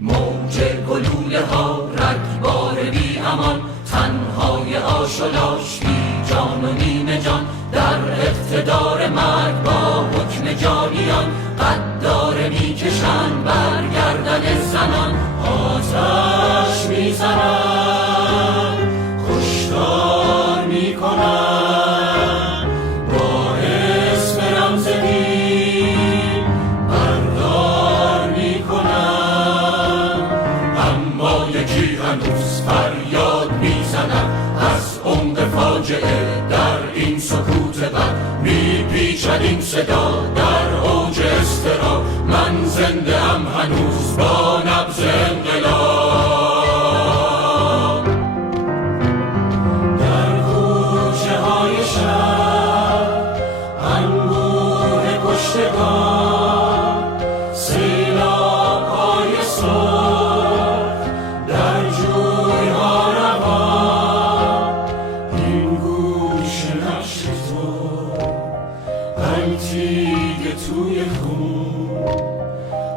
موج گلوله ها رگبار بی امان، تنهای آشلاش بی جان و نیمه جان، در اقتدار مرگ با حکم جانیان، قدار میکشن بر گردن زنان. آتش میزنن، کشتار میکنن، با اسم رمز دین بردار میکنن. اما یکی هنوز فریاد میزنن از عمق فاجعه، در این سکوت بد میپیچد این صدا در اوج اضطراب. من زنده ام هنوز با نبض انقلاب. در کوچه های شهر انبوه کشتگان، سیلاب های سرخ در جوی ها روان. این گوش نقش تو غلطیده توی خون،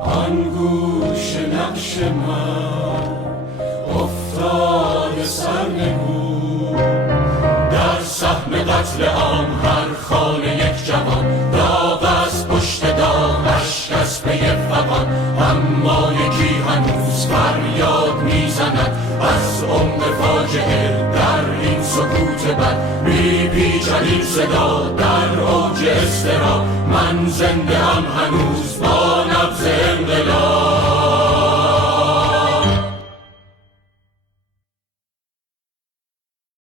آن گوش نقش من افتاده سرنگون. در سهم قتل عام هر خانه یک جوان، داغ از پشت داغ، اشک از پی فغان. اما یکی هنوز فریاد میزند از عمق فاجعه، در این سکوت بد میپیچد این صدا در اوج اضطراب. من زنده ام هنوز با نبض انقلاب.